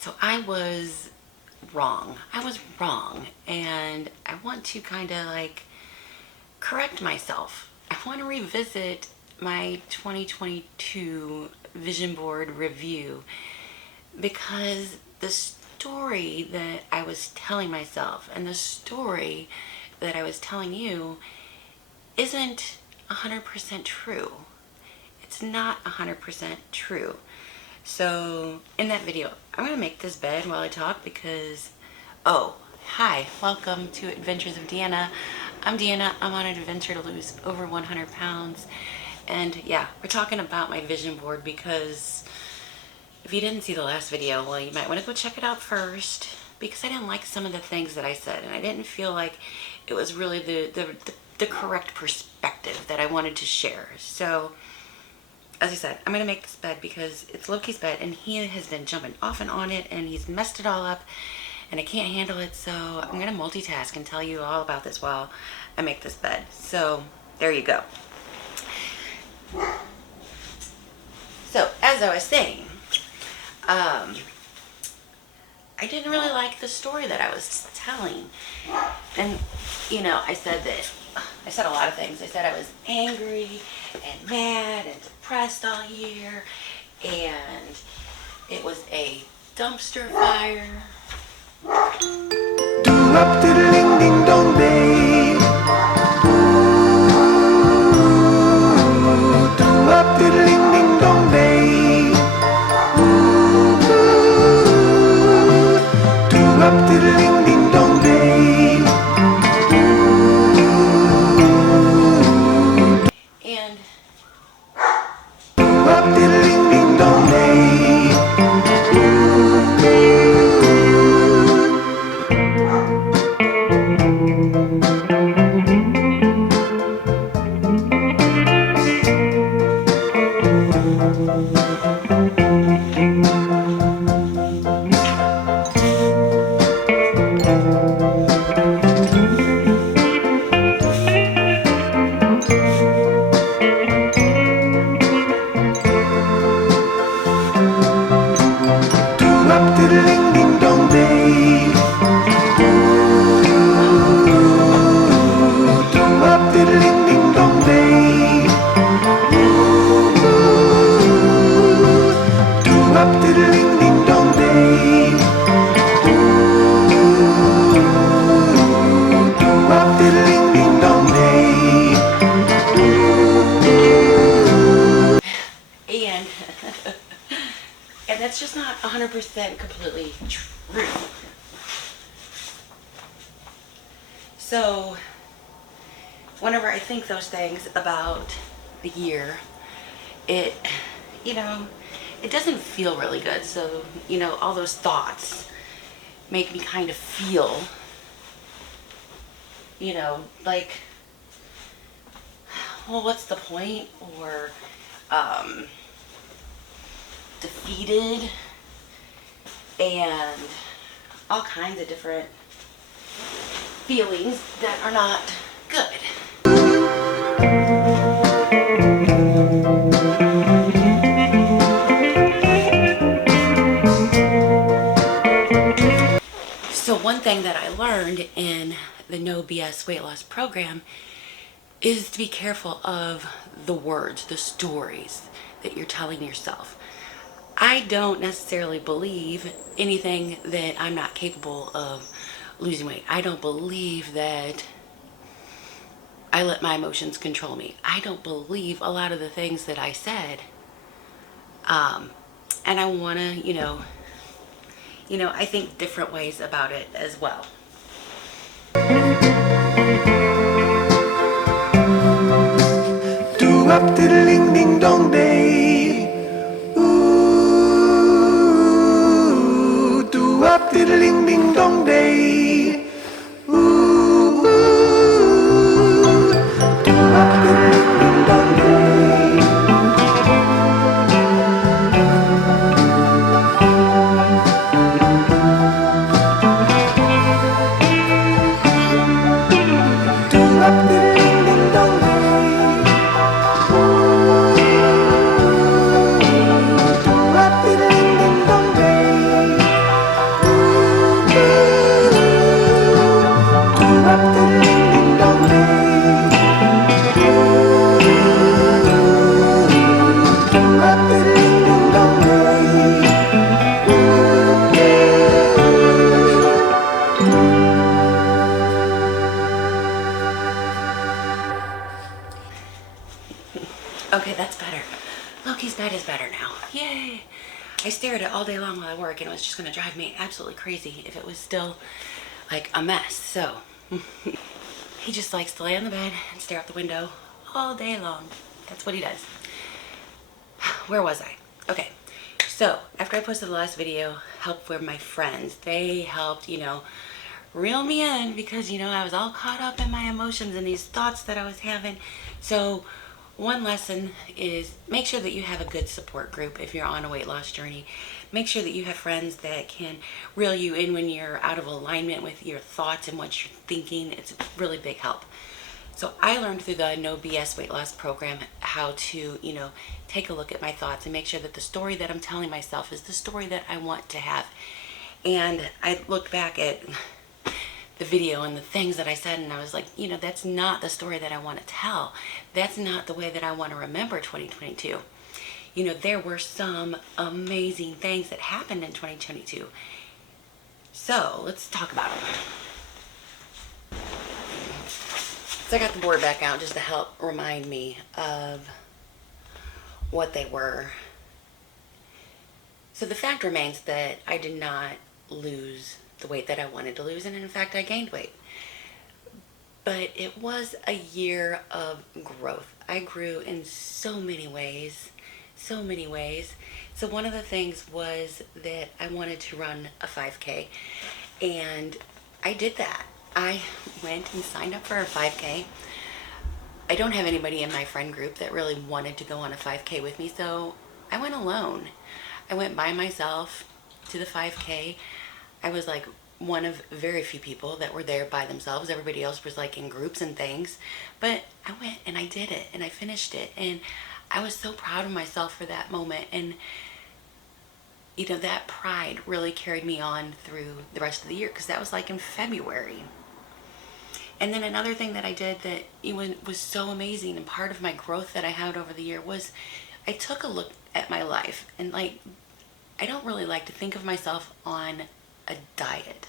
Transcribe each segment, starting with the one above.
So I was wrong. I was wrong. And I want to kind of like correct myself. I want to revisit my 2022 vision board review because the story that I was telling myself and the story that I was telling you isn't 100% true. It's not 100% true. So in that video, I'm going to make this bed while I talk because, oh, hi, welcome to Adventures of Deanna. I'm Deanna. I'm on an adventure to lose over 100 pounds. And yeah, we're talking about my vision board because if you didn't see the last video, well, you might want to go check it out first because I didn't like some of the things that I said and I didn't feel like it was really the correct perspective that I wanted to share. So as I said, I'm going to make this bed because it's Loki's bed and he has been jumping off and on it and he's messed it all up and I can't handle it. So I'm going to multitask and tell you all about this while I make this bed. So there you go. So as I was saying, I didn't really like the story that I was telling. And, you know, I said a lot of things. I said I was angry and mad and depressed all year. And it was a dumpster fire. Do up to the ding ding dong day. Do up to the ding ding dong day. Do up to the ding ding dong day. And do up to the ding ding dong day. Up to the ding ding dong day. Do up to the ding ding dong day. Do up to the ding ding dong day. Do up to the ding ding dong day. And and that's just not 100% completely true. So whenever I think those things about the year, it, you know, it doesn't feel really good. So, you know, all those thoughts make me kind of feel, you know, like, well, what's the point? Or, defeated and all kinds of different feelings that are not good. So one thing that I learned in the No BS weight loss program is to be careful of the words, the stories that you're telling yourself. I don't necessarily believe anything that I'm not capable of losing weight. I don't believe that I let my emotions control me. I don't believe a lot of the things that I said. And I want to, you know, I think different ways about it as well. Do up to the ding ding dong day. Do up to the ding ding dong day. Ooh, do up to the ding ding dong day. Do up to the ding ding dong day. Do up to the ding ding dong day. stare at it all day long while I work, and it was just going to drive me absolutely crazy if it was still like a mess. So he just likes to lay on the bed and stare out the window all day long. That's what he does. Where was I? Okay, so after I posted the last video, help for my friends. They helped, reel me in because, I was all caught up in my emotions and these thoughts that I was having. So one lesson is make sure that you have a good support group if you're on a weight loss journey. Make sure that you have friends that can reel you in when you're out of alignment with your thoughts and what you're thinking. It's a really big help. So I learned through the No BS weight loss program how to, take a look at my thoughts and make sure that the story that I'm telling myself is the story that I want to have. And I looked back at the video and the things that I said, and I was like, that's not the story that I want to tell. That's not the way that I want to remember 2022. There were some amazing things that happened in 2022. So let's talk about them. So I got the board back out just to help remind me of what they were. So the fact remains that I did not lose the weight that I wanted to lose, and in fact I gained weight. But it was a year of growth. I grew in so many ways. So one of the things was that I wanted to run a 5K, and I did that. I went and signed up for a 5K. I don't have anybody in my friend group that really wanted to go on a 5K with me, so I went alone. I went by myself to the 5K. I was like one of very few people that were there by themselves. Everybody else was like in groups and things. But I went and I did it and I finished it. And I was so proud of myself for that moment. And that pride really carried me on through the rest of the year, because that was like in February. And then another thing that I did that was so amazing, and part of my growth that I had over the year, was I took a look at my life. And I don't really like to think of myself on a diet.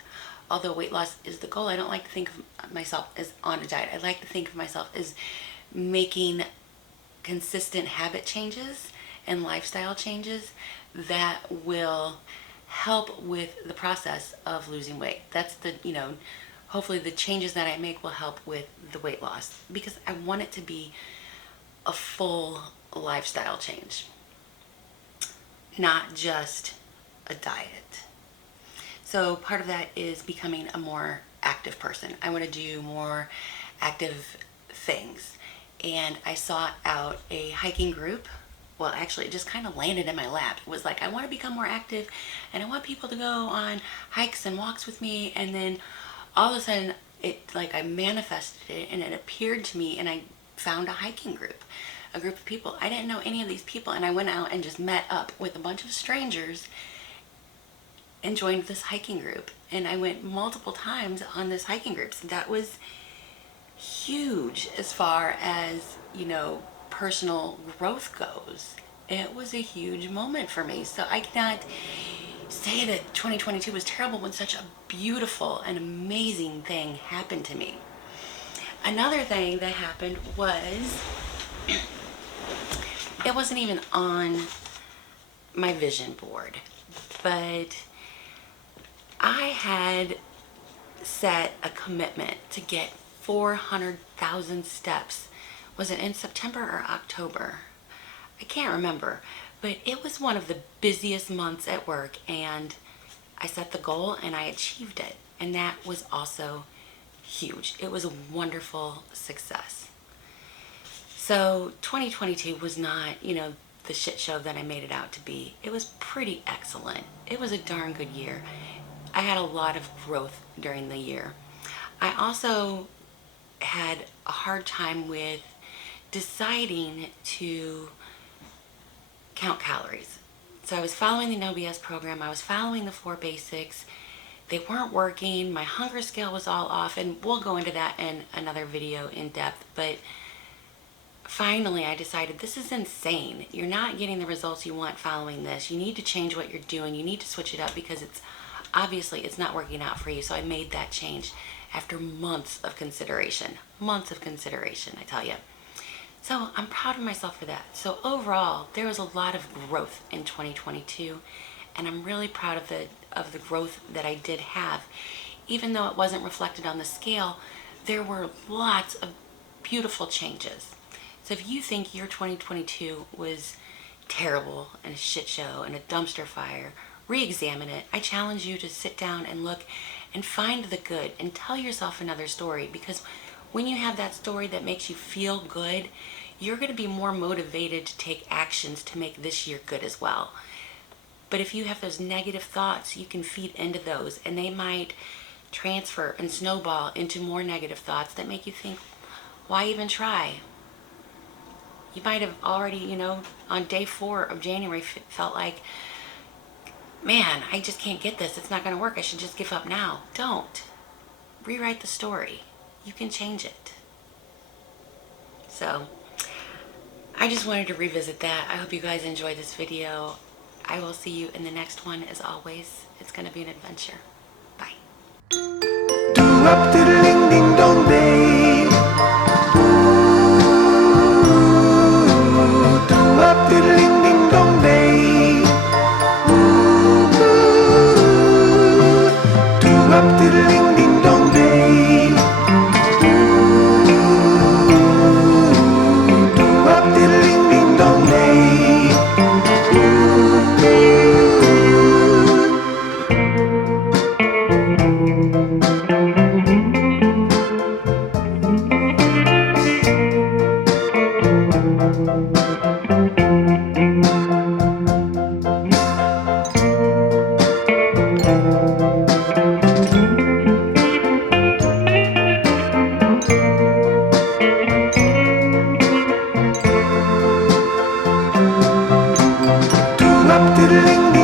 Although weight loss is the goal, I don't like to think of myself as on a diet. I like to think of myself as making consistent habit changes and lifestyle changes that will help with the process of losing weight. That's hopefully the changes that I make will help with the weight loss, because I want it to be a full lifestyle change, not just a diet. So part of that is becoming a more active person. I want to do more active things. And I sought out a hiking group. Well, actually, it just kind of landed in my lap. It was like, I want to become more active, and I want people to go on hikes and walks with me. And then all of a sudden, I manifested it, and it appeared to me, and I found a hiking group, a group of people. I didn't know any of these people, and I went out and just met up with a bunch of strangers and joined this hiking group. And I went multiple times on this hiking group. So that was huge as far as, personal growth goes. It was a huge moment for me. So I cannot say that 2022 was terrible when such a beautiful and amazing thing happened to me. Another thing that happened was, it wasn't even on my vision board, but I had set a commitment to get 400,000 steps. Was it in September or October? I can't remember, but it was one of the busiest months at work, and I set the goal and I achieved it. And that was also huge. It was a wonderful success. So 2022 was not, the shit show that I made it out to be. It was pretty excellent. It was a darn good year. I had a lot of growth during the year. I also had a hard time with deciding to count calories. So I was following the No BS program. I was following the 4 basics. They weren't working. My hunger scale was all off, and we'll go into that in another video in depth. But finally I decided, this is insane. You're not getting the results you want following this. You need to change what you're doing. You need to switch it up, because it's not working out for you. So I made that change after months of consideration, I tell you. So I'm proud of myself for that. So overall, there was a lot of growth in 2022, and I'm really proud of the growth that I did have. Even though it wasn't reflected on the scale, there were lots of beautiful changes. So if you think your 2022 was terrible and a shit show and a dumpster fire, re-examine it. I challenge you to sit down and look and find the good and tell yourself another story, because when you have that story that makes you feel good, you're going to be more motivated to take actions to make this year good as well. But if you have those negative thoughts, you can feed into those, and they might transfer and snowball into more negative thoughts that make you think, why even try? You might have already, on day 4 of January felt like, man, I just can't get this. It's not going to work. I should just give up now. Don't. Rewrite the story. You can change it. So, I just wanted to revisit that. I hope you guys enjoyed this video. I will see you in the next one. As always, it's going to be an adventure. Bye. Diddling